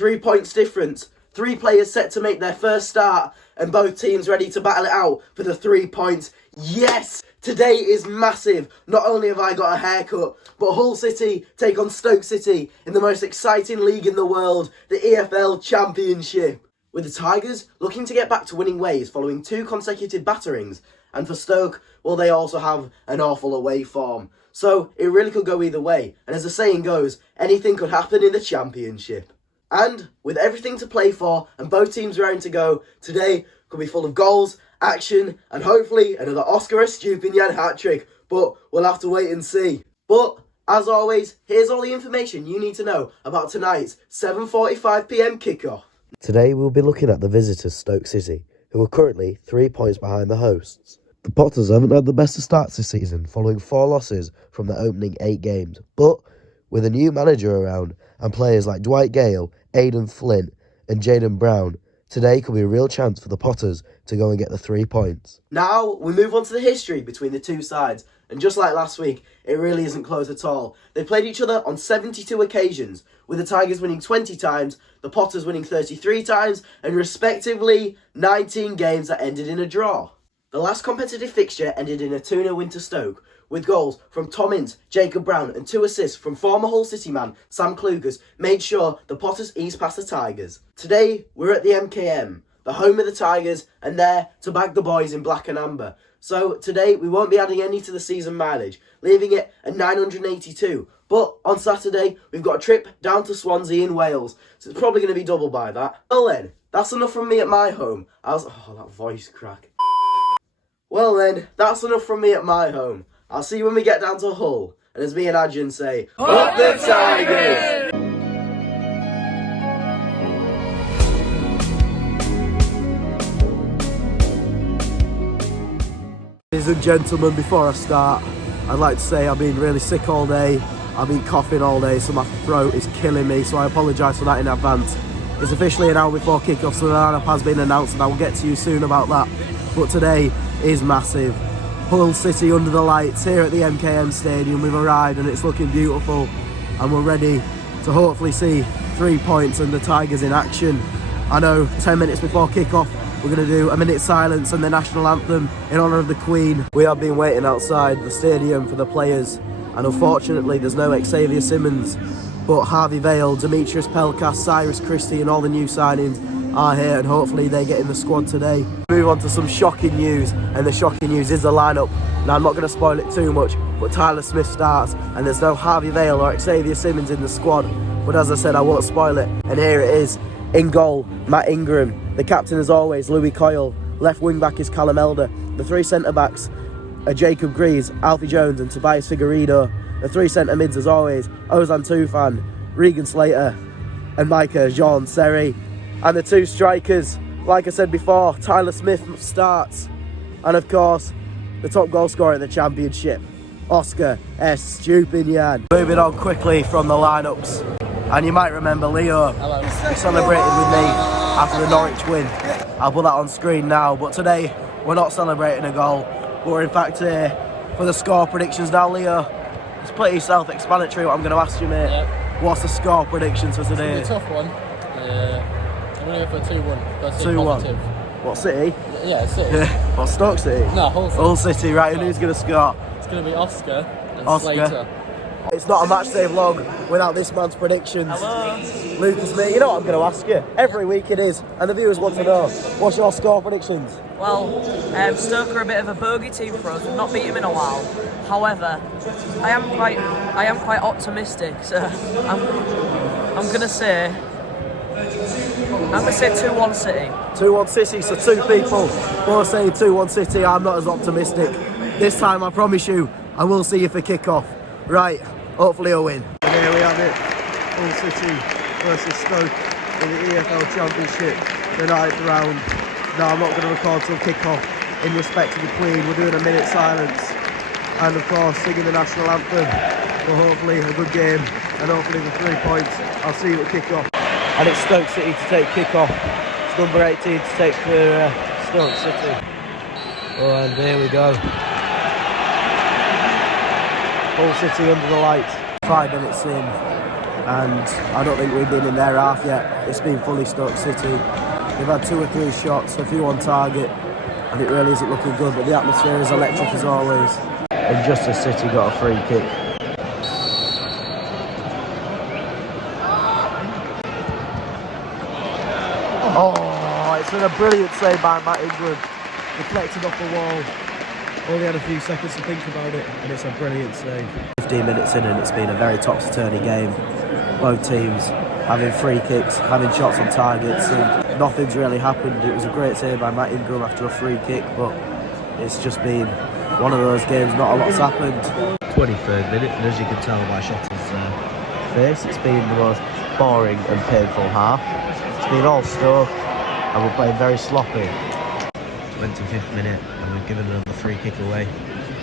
3 points difference. 3 players set to make their first start and both teams ready to battle it out for the 3 points. Yes! Today is massive. Not only have I got a haircut, but Hull City take on Stoke City in the most exciting league in the world, the EFL Championship. With the Tigers looking to get back to winning ways following 2 consecutive batterings, and for Stoke, well, they also have an awful away form. So it really could go either way, and as the saying goes, anything could happen in the Championship. And with everything to play for and both teams raring to go, today could be full of goals, action, and hopefully another Oscar Estupinian hat-trick, but we'll have to wait and see. But as always, here's all the information you need to know about tonight's 7:45 PM kickoff. Today we'll be looking at the visitors Stoke City, who are currently 3 points behind the hosts. The Potters haven't had the best of starts this season, following 4 losses from their opening 8 games, but with a new manager around and players like Dwight Gale, Aidan Flint and Jaden Brown, today could be a real chance for the Potters to go and get the 3 points. Now we move on to the history between the two sides, and just like last week, it really isn't close at all. They played each other on 72 occasions, with the Tigers winning 20 times, the Potters winning 33 times, and respectively 19 games that ended in a draw. The last competitive fixture ended in a 2-0 win to Stoke, with goals from Tom Ince, Jacob Brown and 2 assists from former Hull City man Sam Klugers made sure the Potters eased past the Tigers. Today, we're at the MKM, the home of the Tigers, and there to bag the boys in black and amber. So today, we won't be adding any to the season mileage, leaving it at 982. But on Saturday, we've got a trip down to Swansea in Wales, so it's probably going to be double by that. Well then, that's enough from me at my home. Oh, that voice crack. Well then, that's enough from me at my home. I'll see you when we get down to Hull. And as me and Adrian say, up the Tigers! Ladies and gentlemen, before I start, I'd like to say I've been really sick all day. I've been coughing all day, so my throat is killing me, so I apologise for that in advance. It's officially an hour before kick-off, so the lineup has been announced, and I will get to you soon about that. But today is massive. Hull City under the lights here at the MKM Stadium. We've arrived and it's looking beautiful, and we're ready to hopefully see 3 points and the Tigers in action. I know 10 minutes before kick-off we're going to do a minute's silence and the national anthem in honour of the Queen. We have been waiting outside the stadium for the players, and unfortunately there's no Xavier Simmons, but Harvey Vale, Demetrius Pelkas, Cyrus Christie and all the new signings are here, and hopefully they get in the squad today. Move on to some shocking news, and the shocking news is the lineup. Now I'm not going to spoil it too much, but Tyler Smith starts and there's no Harvey Vale or Xavier Simmons in the squad, but as I said, I won't spoil it, and here it is. In goal, Matt Ingram. The captain as always, Louis Coyle. Left wing back is Callum Elder. The 3 centre backs are Jacob Greaves, Alfie Jones and Tobias Figueiredo. The 3 centre mids as always, Ozan Tufan, Regan Slater and Micah Jean Seri. And the 2 strikers, like I said before, Tyler Smith starts. And of course, the top goal scorer in the Championship, Oscar Estupinian. Moving on quickly from the lineups. And you might remember Leo celebrated with me after the Norwich win. I'll put that on screen now, but today we're not celebrating a goal, but we're in fact here for the score predictions. Now Leo, it's pretty self-explanatory what I'm going to ask you, mate. Yep. What's the score predictions for today? It's a tough one. I'm going to go for 2-1. 2-1. What, City? Yeah, City. What, Stoke City? No, Hull City. Hull City, right, and who's going to score? It's going to be Oscar and Oscar. Slater. It's not a Matchday vlog without this man's predictions. Hello. Lucas, mate, you know what I'm going to ask you? Every week it is, and the viewers want to know, what's your score predictions? Well, Stoke are a bit of a bogey team for us. We've not beat them in a while. However, I am quite optimistic. So I'm going to say 2-1 City. 2-1 City, so 2 people both saying 2-1 City. I'm not as optimistic. This time, I promise you, I will see you for kick-off. Right, hopefully I'll win. And here we have it, Hull City versus Stoke in the EFL Championship, the 9th round. Now I'm not going to record till kick-off in respect to the Queen. We're doing a minute silence and of course singing the national anthem. So hopefully a good game and hopefully the 3 points. I'll see you at kick-off. And it's Stoke City to take kick-off. It's number 18 to take for Stoke City. Oh, and there we go. Hull City under the lights. 5 minutes in, and I don't think we've been in their half yet. It's been fully Stoke City. They've had 2 or 3 shots, a few on target, and it really isn't looking good, but the atmosphere is electric as always. And just as City got a free kick. Oh, it's been a brilliant save by Matt Ingram. Deflected off the wall. Only had a few seconds to think about it, and it's a brilliant save. 15 minutes in, and it's been a very topsy-turvy game. Both teams having free kicks, having shots on targets, and nothing's really happened. It was a great save by Matt Ingram after a free kick, but it's just been one of those games, not a lot's happened. 23rd minute, and as you can tell by Shotter's face, it's been the most boring and painful half. It's been all Stoke, and we're playing very sloppy. 25th minute, and we've given another free kick away.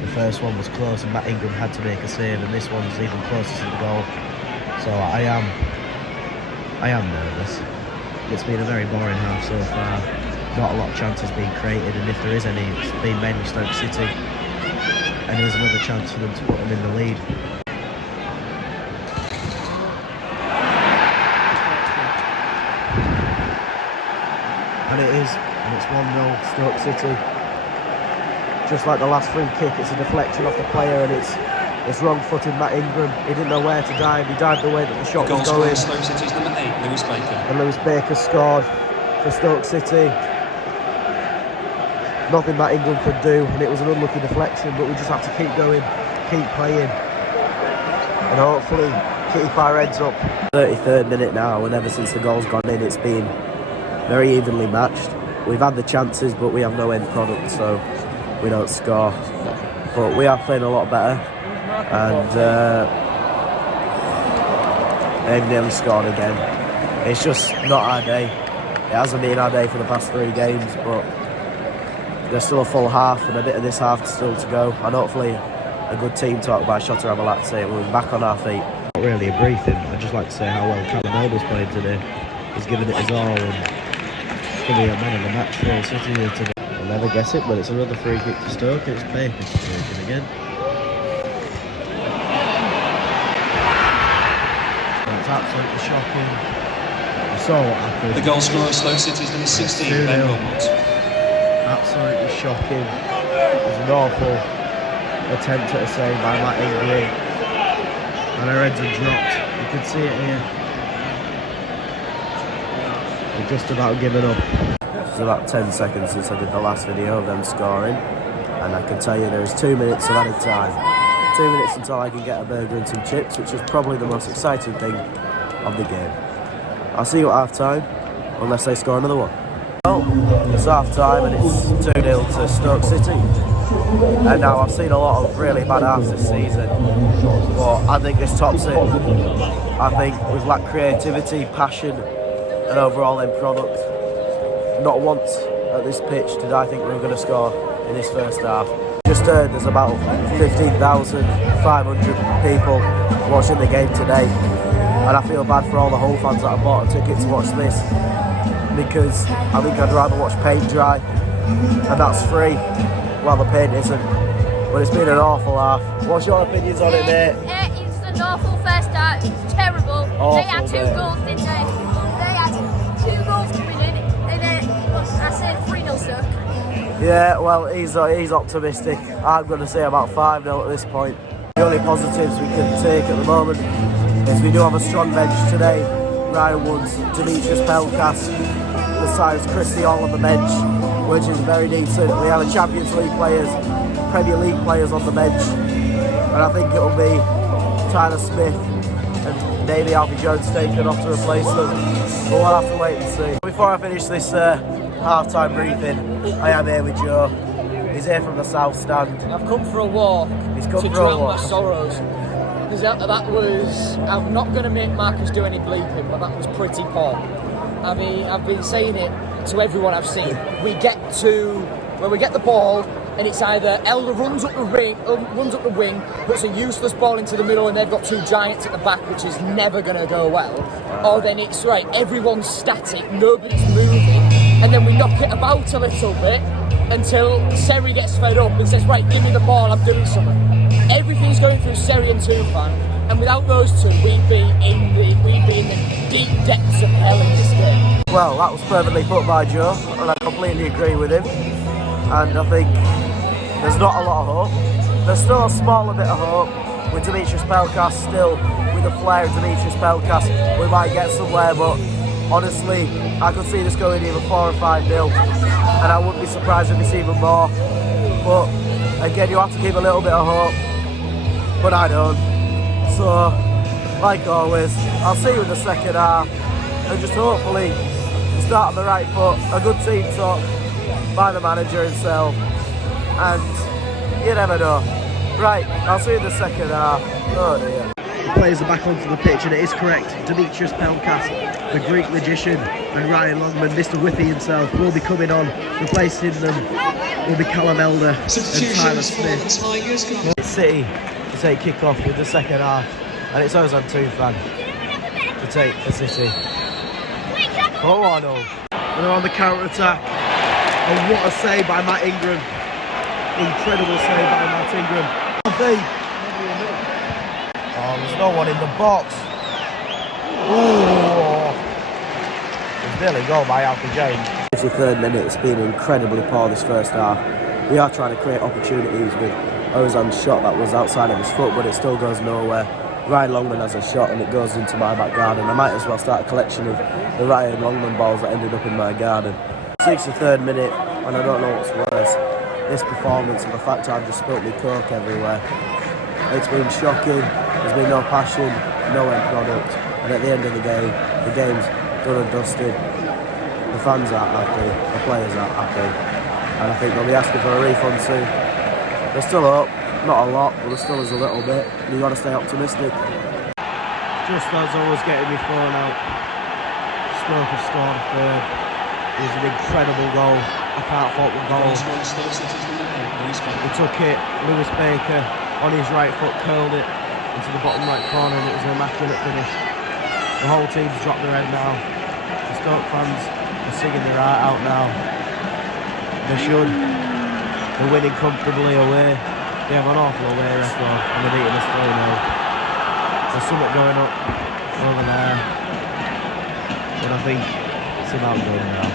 The first one was close, and Matt Ingram had to make a save, and this one's even closer to the goal. So I am nervous. It's been a very boring half so far. Not a lot of chances being created, and if there is any, it's been mainly Stoke City. And there's another chance for them to put them in the lead. And it is, and it's 1-0 Stoke City. Just like the last free kick, it's a deflection off the player, and it's wrong-footed Matt Ingram. He didn't know where to dive. He dived the way that the shot was going. Stoke City's number 8, Lewis Baker. And Lewis Baker scored for Stoke City. Nothing Matt Ingram could do, and it was an unlucky deflection, but we just have to keep going, keep playing, and hopefully keep our heads up. 33rd minute now, and ever since the goal's gone in, it's been very evenly matched. We've had the chances, but we have no end product, so we don't score. But we are playing a lot better, and they've nearly scored again. It's just not our day. It hasn't been our day for the past 3 games, but there's still a full half and a bit of this half still to go, and hopefully a good team talk by Shotter have a lot to say. We're back on our feet. Not really a briefing, I'd just like to say how well Callum Noble's played today. He's given it his all, and he's going to be a man of the match for City here today. I'll never guess it, but it's another free kick to Stoke, and it's Baker taking again. It's absolutely shocking. You saw what happened. The goal scorer of Stoke City's number 16, Ben Wilmot. Absolutely shocking. It was an awful attempt at a save by Matt Ingram, and our heads are dropped. You can see it here. We're just about giving up. It's about 10 seconds since I did the last video of them scoring, and I can tell you there is 2 minutes of added time. 2 minutes until I can get a burger and some chips, which is probably the most exciting thing of the game. I'll see you at half time, unless they score another one. Well, it's half time and it's 2-0 to Stoke City. And now I've seen a lot of really bad halves this season, but I think this tops it. I think we've lacked creativity, passion, and overall end product. Not once at this pitch did I think we were going to score in this first half. Just heard there's about 15,500 people watching the game today, and I feel bad for all the Hull fans that have bought a ticket to watch this, because I think I'd rather watch paint dry, and that's free, while the paint isn't. But it's been an awful half. What's your opinions on it, mate? It's an awful first half. It's terrible. Awful, they had 2 goals, didn't they? They had 2 goals coming in, and then I said 3-0 Stoke. Yeah, well, he's optimistic. I'm going to say about 5-0 at this point. The only positives we can take at the moment is we do have a strong bench today. Ryan Woods, Demetrius Pelkas, besides Christy Hall on the bench, which is very decent. We have a Champions League players, Premier League players on the bench, and I think it'll be Tyler Smith and maybe Alfie Jones taken off to replace them. But we'll have to wait and see. Before I finish this half-time briefing, I am here with Joe. He's here from the South Stand. I've come for a walk to drown my sorrows. Because that was, I'm not going to make Marcus do any bleeping, but that was pretty poor. I mean, I've been saying it to everyone I've seen. We get the ball, and it's either Elder runs up the wing, puts a useless ball into the middle, and they've got 2 giants at the back, which is never going to go well. Or then it's right, everyone's static, nobody's moving, and then we knock it about a little bit until Seri gets fed up and says, right, give me the ball, I'm doing something. everything's going through Seri and Tufan, and without those two, we'd be in the deep depths of hell in this game. Well, that was perfectly put by Joe, and I completely agree with him. And I think there's not a lot of hope. There's still a smaller bit of hope with Demetrius Pelkas still, with the flair of Demetrius Pelkas. We might get somewhere, but honestly, I could see this going either 4 or 5-0, and I wouldn't be surprised if it's even more. But again, you have to keep a little bit of hope, but I don't. So, like always, I'll see you in the second half, and just hopefully start on the right foot. A good team talk by the manager himself, and you never know. Right, I'll see you in the second half. Oh dear. The players are back onto the pitch, and it is correct. Demetrius Pelkas, the Greek magician, and Ryan Longman, Mr. Whippy himself, will be coming on. Replacing them will be Callum Elder and Tyler Smith. It's City to take kick-off with the second half, and it's Ozan Tufan to take the City. Oh, I know. And they're on the counter-attack. And what a save by Matt Ingram. Incredible save by Matt Ingram. Oh, there's no one in the box. Ooh. There's nearly a goal by Alfie James. 53rd minute, it's been incredibly poor this first half. We are trying to create opportunities with Ozan's shot that was outside of his foot, but it still goes nowhere. Ryan Longman has a shot and it goes into my back garden. I might as well start a collection of the Ryan Longman balls that ended up in my garden. 63rd minute, and I don't know what's worse. This performance and the fact I've just spilt my coke everywhere. It's been shocking. There's been no passion, no end product, and at the end of the game, the game's done and dusted. The fans aren't happy, the players aren't happy, and I think they'll be asking for a refund soon. There's still hope, not a lot, but there still is a little bit. You've got to stay optimistic. Just as I was getting my phone out, Stoke have scored a third. It was an incredible goal. I can't fault the goal. He took it, Lewis Baker on his right foot curled it into the bottom right corner, and it was an immaculate finish. The whole team's dropped their head now. The Stoke fans are singing their heart out now. They should. They're winning comfortably away. They have an awful away record, and they're beating us 3-0. There's something going up over there, but I think it's about done now.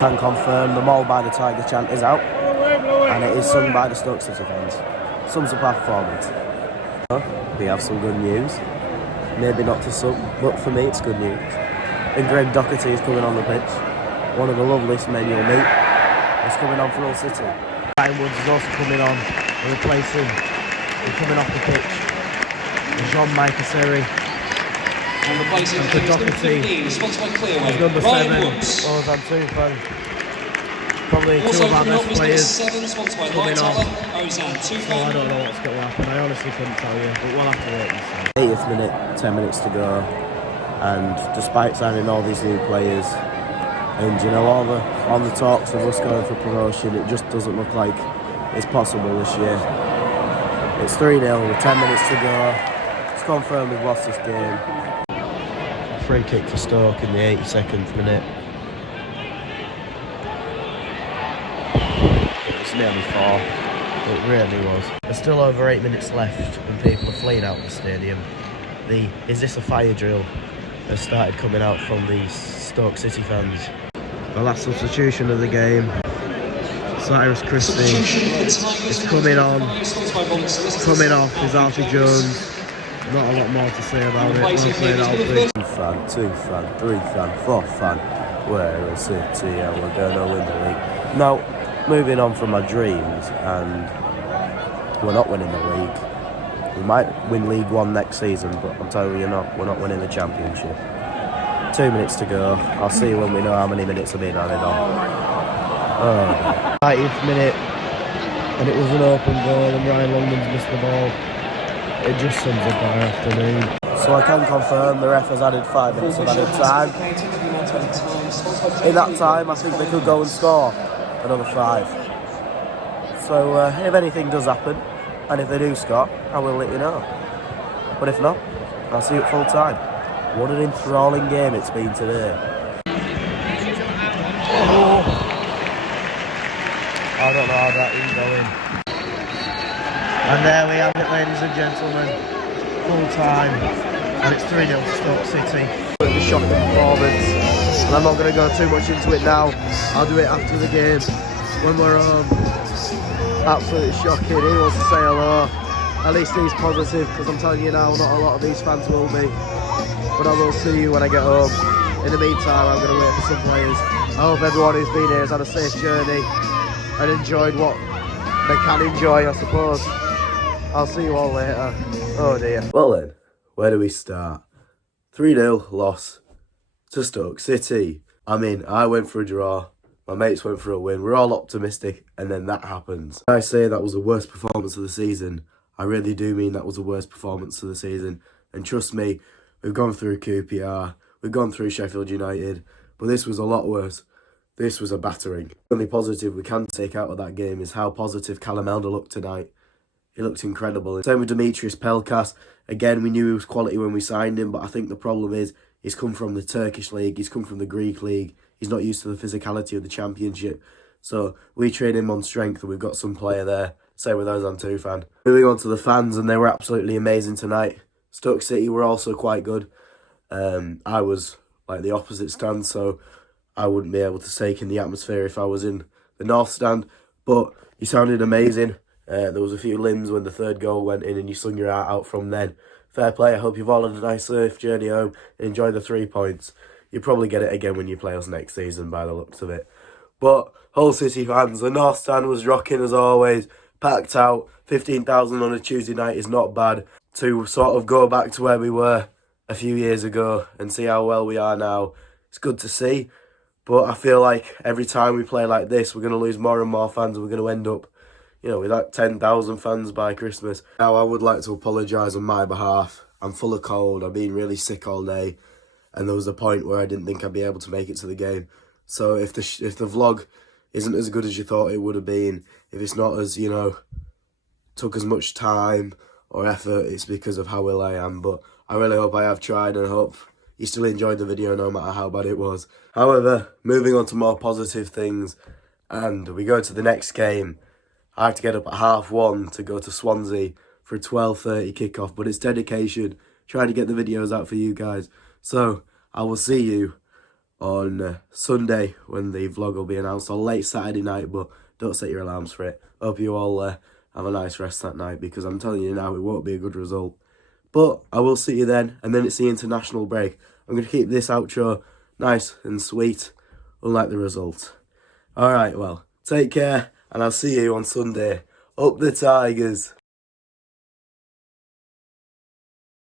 Can confirm the Maul by the Tiger chant is out, and it is sung by the Stoke City fans. Sums up our performance. We have some good news. Maybe not to some, but for me it's good news. And Greg Doherty is coming on the pitch. One of the loveliest men you'll meet. He's coming on for Hull City. Ryan Woods is also coming on and replacing and coming off the pitch. Jean-Michael Seri. And replacing And for Doherty, sponsored by Clearway, number 7, Ryan Woods. Ozan Tufan. Probably two Also of our coming best off with number players 7, sponsored by coming on. Ozan So I Tufan. don't know what's going to happen. I honestly couldn't tell you, but we'll have to wait and see. 80th minute, 10 minutes to go, and despite signing all these new players, and you know, all the talks of us going for promotion, it just doesn't look like it's possible this year. It's 3-0 with 10 minutes to go. It's confirmed we've lost this game. Free kick for Stoke in the 82nd minute. It's nearly 4. It really was. There's still over 8 minutes left and people are fleeing out of the stadium. The "is this a fire drill" has started coming out from the Stoke City fans. The last substitution of the game, Cyrus Christie is coming on. Coming off is Alfie Jones. Not a lot more to say about it. Well played, Alfie. 1 fan, 2 fan, 3 fan, 4 fan. We're a City and we're going to win the league. Now, moving on from my dreams, and we're not winning the league. We might win League One next season, but I'm telling you we're not winning the Championship. 2 minutes to go. I'll see you when we know how many minutes are being added on. 90th minute, and it was an open goal, and Ryan Longman's missed the ball. It just sums up our afternoon. So I can confirm the ref has added 5 minutes of added time. In that time, I think they could go and score another 5. So if anything does happen, and if they do score, I will let you know. But if not, I'll see you at full time. What an enthralling game it's been today. Oh. I don't know how that is going. And there we have it, ladies and gentlemen. Full time. And it's 3-0 to Stoke City. It was a shocking performance. And I'm not going to go too much into it now. I'll do it after the game when we're home. Absolutely shocking. He wants to say hello. At least he's positive, because I'm telling you now, not a lot of these fans will be. But I will see you when I get home. In the meantime, I'm going to wait for some players. I hope everyone who's been here has had a safe journey and enjoyed what they can enjoy, I suppose. I'll see you all later. Oh dear. Well then, where do we start? 3-0 loss to Stoke City. I mean, I went for a draw. My mates went for a win. We're all optimistic, and then that happens. I say that was the worst performance of the season. I really do mean that was the worst performance of the season. And trust me, we've gone through QPR, we've gone through Sheffield United, but this was a lot worse. This was a battering. The only positive we can take out of that game is how positive Callum Elder looked tonight. He looked incredible. Same with Demetrius Pelkas. Again, we knew he was quality when we signed him, but I think the problem is he's come from the Turkish league, he's come from the Greek league. He's not used to the physicality of the Championship. So we train him on strength, and we've got some player there. Same with Ozan Tufan. Moving on to the fans, and they were absolutely amazing tonight. Stoke City were also quite good. I was like the opposite stand, so I wouldn't be able to take in the atmosphere if I was in the north stand. But you sounded amazing. There was a few limbs when the third goal went in, and you sung your heart out from then. Fair play. I hope you've all had a nice safe journey home and enjoy the 3 points. You'll probably get it again when you play us next season by the looks of it. But Hull City fans, the north stand was rocking as always. Packed out. 15,000 on a Tuesday night is not bad. To sort of go back to where we were a few years ago and see how well we are now, it's good to see. But I feel like every time we play like this, we're going to lose more and more fans, and we're going to end up, with like 10,000 fans by Christmas. Now, I would like to apologise on my behalf. I'm full of cold. I've been really sick all day, and there was a point where I didn't think I'd be able to make it to the game. So if the vlog isn't as good as you thought it would have been, if it's not as, took as much time or effort, it's because of how ill I am. But I really hope I have tried, and I hope you still enjoyed the video no matter how bad it was. However, moving on to more positive things, and we go to the next game. I have to get up at 1:30 to go to Swansea for a 12:30 kickoff, but it's dedication, trying to get the videos out for you guys. So I will see you on Sunday when the vlog will be announced, or late Saturday night, but don't set your alarms for it. Hope you all have a nice rest that night, because I'm telling you now, it won't be a good result. But I will see you then, and then it's the international break. I'm going to keep this outro nice and sweet, unlike the result. Alright, well, take care, and I'll see you on Sunday. Up the Tigers!